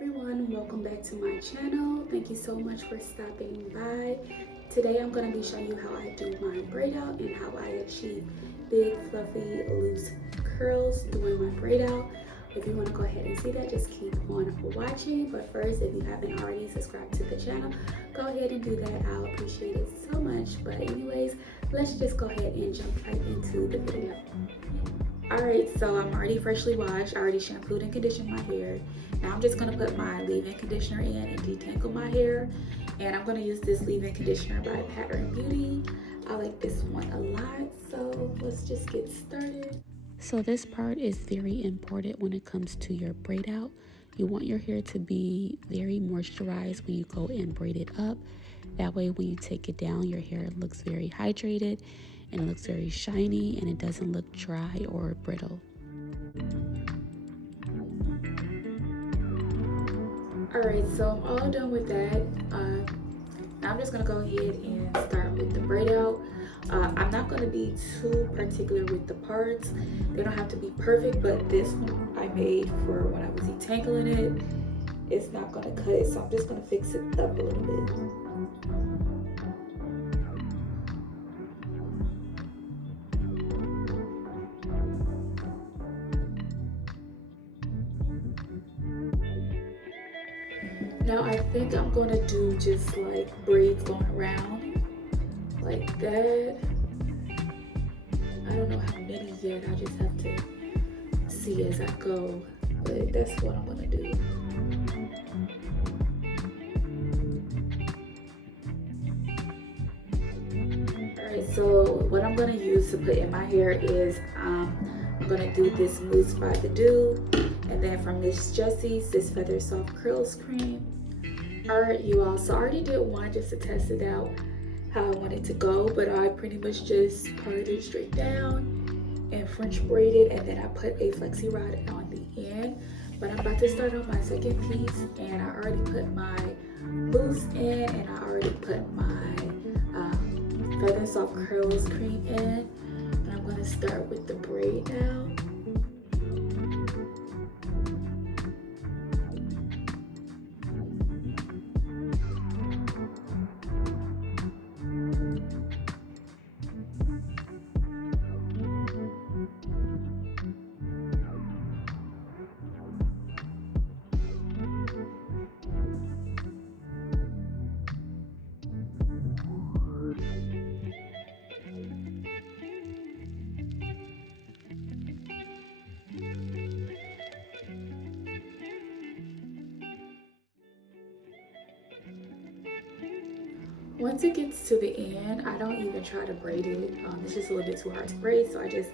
everyone, welcome back to my channel. Thank you so much for stopping by. Today I'm going to be showing you how I do my braid out and how I achieve big, fluffy, loose curls doing my braid out. If you want to go ahead and see that, just keep on watching. But first, if you haven't already subscribed to the channel, go ahead and do that. I'll appreciate it so much. But anyways, let's just go ahead and jump right into the video. Alright, so I'm already freshly washed. I already shampooed and conditioned my hair. Now I'm just going to put my leave-in conditioner in and detangle my hair. And I'm going to use this leave-in conditioner by Pattern Beauty. I like this one a lot, so let's just get started. So this part is very important when it comes to your braid out. You want your hair to be very moisturized when you go and braid it up. That way when you take it down, your hair looks very hydrated and it looks very shiny and it doesn't look dry or brittle. Alright, so I'm all done with that. Now I'm just going to go ahead and start with the braid out. I'm not going to be too particular with the parts. They don't have to be perfect, but this one I made for when I was detangling it. It's not going to cut it, so I'm just going to fix it up a little bit. Now I think I'm going to do just like braids going around like that. I don't know how many yet, I just have to see as I go, but that's what I'm going to do. Alright, so what I'm going to use to put in my hair is I'm going to do this Mousse by the Dew, and then from Miss Jessie's, this Feather Soft Curls Cream. Alright, you all, so I already did one just to test it out how I want it to go, but I pretty much just parted it straight down and French braided, and then I put a flexi rod on the end. But I'm about to start on my second piece, and I already put my mousse in, and I already put my Feather Soft Curls Cream in, and I'm going to start with the braid now. Once it gets to the end, I don't even try to braid it. It's just a little bit too hard to braid, so I just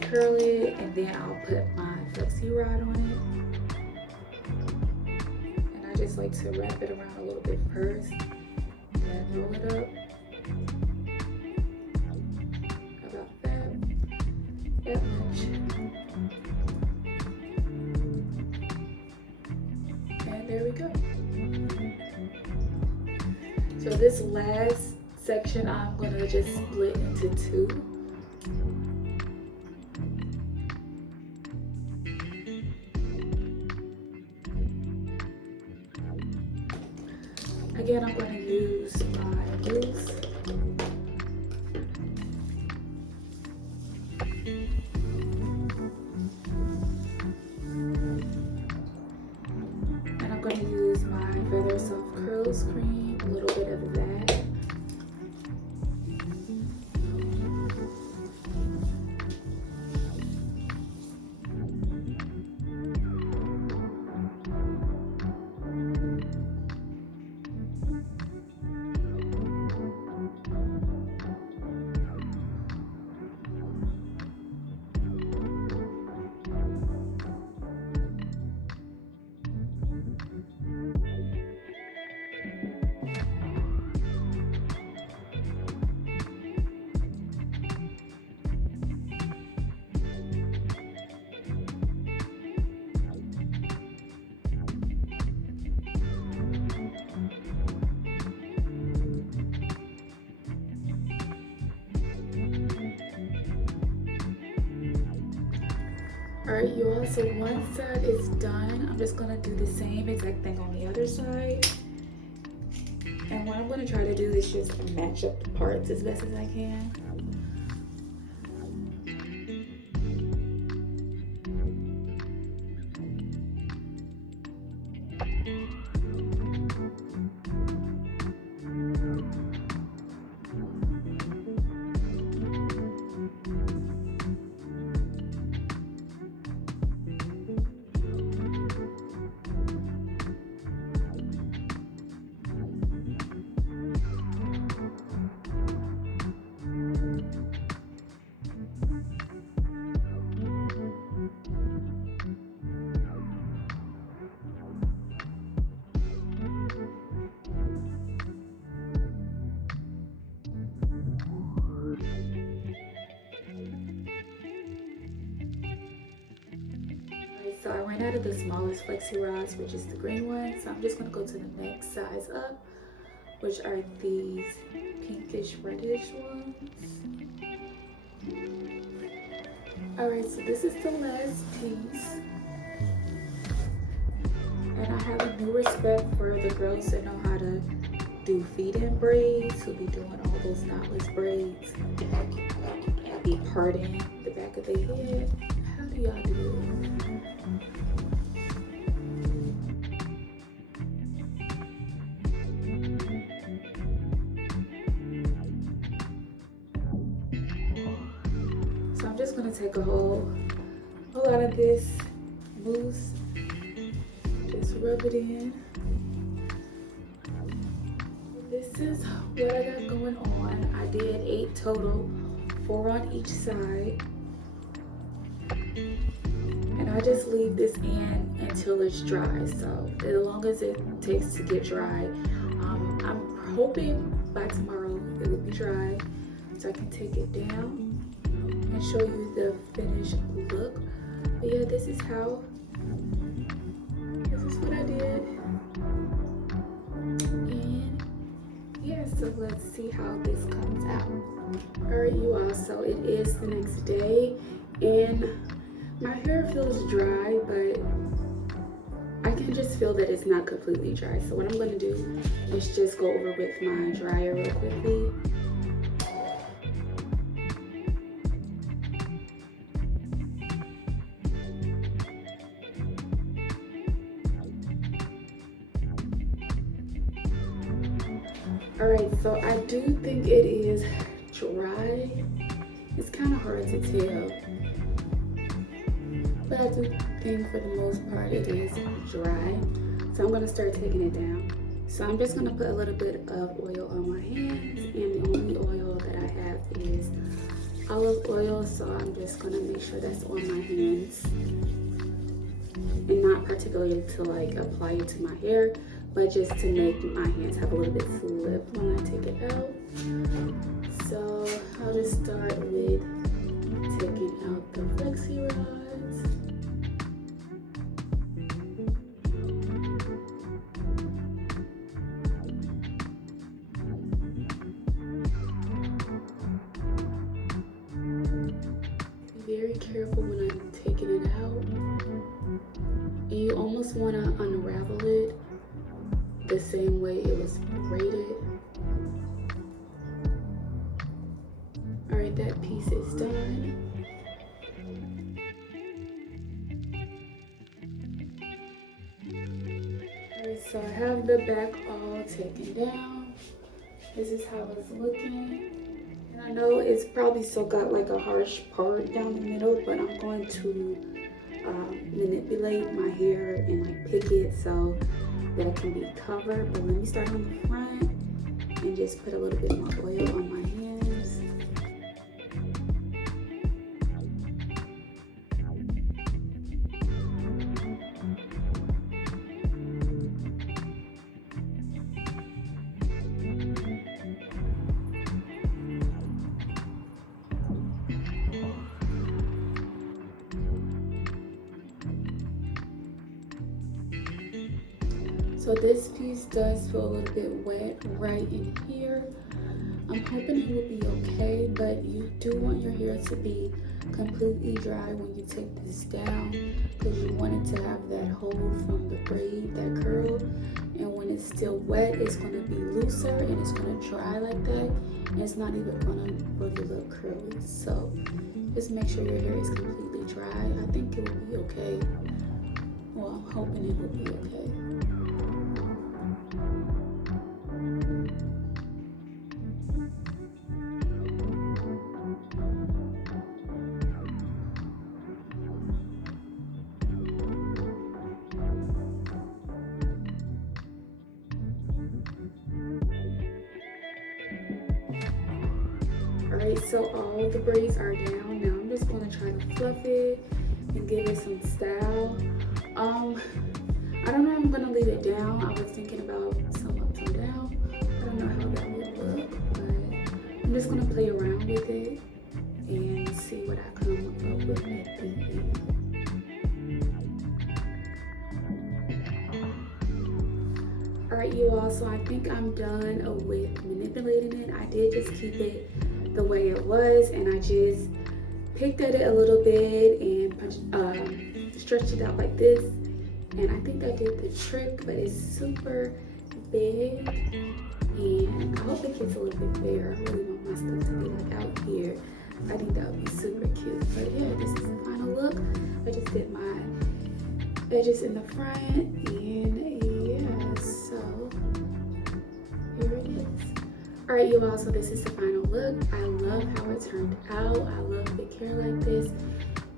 curl it, and then I'll put my flexi rod on it. And I just like to wrap it around a little bit first and roll it up. About that much. And there we go. So this last section, I'm going to just split into two. Again, I'm going to use my mousse. And I'm going to use my Feather Soft Curls Cream, a little bit of that. Alright, you all, so one side is done. I'm just gonna do the same exact thing on the other side. And what I'm gonna try to do is just match up the parts as best as I can. So I ran out of the smallest flexi rods, which is the green one. So I'm just gonna go to the next size up, which are these pinkish reddish ones. Alright, so this is the last piece. And I have a new respect for the girls that know how to do feed-in braids, who be doing all those knotless braids and be parting the back of their head. How do y'all do it? So I'm just gonna take a whole lot of this mousse, just rub it in. This is what I got going on. I did 8 total, 4 on each side. And I just leave this in until it's dry. So as long as it takes to get dry, I'm hoping by tomorrow it will be dry so I can take it down and show you the finished look. But yeah, this is what I did. And yeah, so let's see how this comes out. Alright, you all, so it is the next day and my hair feels dry, but I can just feel that it's not completely dry. So what I'm gonna do is just go over with my dryer real quickly. Alright, so I do think it is dry. It's kind of hard to tell, but I do think for the most part it is dry. So I'm gonna start taking it down. So I'm just gonna put a little bit of oil on my hands, and the only oil that I have is olive oil. So I'm just gonna make sure that's on my hands, and not particularly to like apply it to my hair, but just to make my hands have a little bit slip when I take it out. So I'll just start with taking out the flexi rods. Be very careful when I'm taking it out. And you almost want to unravel it the same way it was braided. Alright, that piece is done. Alright, so I have the back all taken down. This is how it's looking. And I know it's probably still got like a harsh part down the middle, but I'm going to manipulate my hair and like pick it so that it can be covered. But let me start on the front and just put a little bit more oil on my hands. So this piece does feel a little bit wet right in here. I'm hoping it will be okay, but you do want your hair to be completely dry when you take this down because you want it to have that hold from the braid, that curl. And when it's still wet, it's going to be looser and it's going to dry like that. And it's not even going to really look curly. So just make sure your hair is completely dry. I think it will be okay. Well, I'm hoping it will be okay. Alright, so all the braids are down. Now I'm just going to try to fluff it and give it some style. I don't know if I'm going to leave it down. I was thinking about some up, some down. I don't know how that would look, but I'm just going to play around with it and see what I come up with at the end. Alright, you all, so I think I'm done with manipulating it. I did just keep it the way it was, and I just picked at it a little bit and stretched it out like this, and I think that did the trick. But it's super big, and I hope it gets a little bit bigger. I really want my stuff to be like out here. I think that would be super cute. But yeah, this is the final look. I just did my edges in the front, and yeah, so here it is. Alright, you all, so this is the final look. I love how it turned out. I love big hair like this.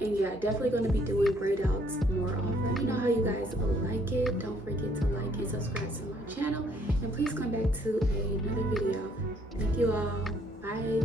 And yeah, definitely going to be doing braid outs more often. You know how you guys like it. Don't forget to like and subscribe to my channel. And please come back to another video. Thank you all. Bye.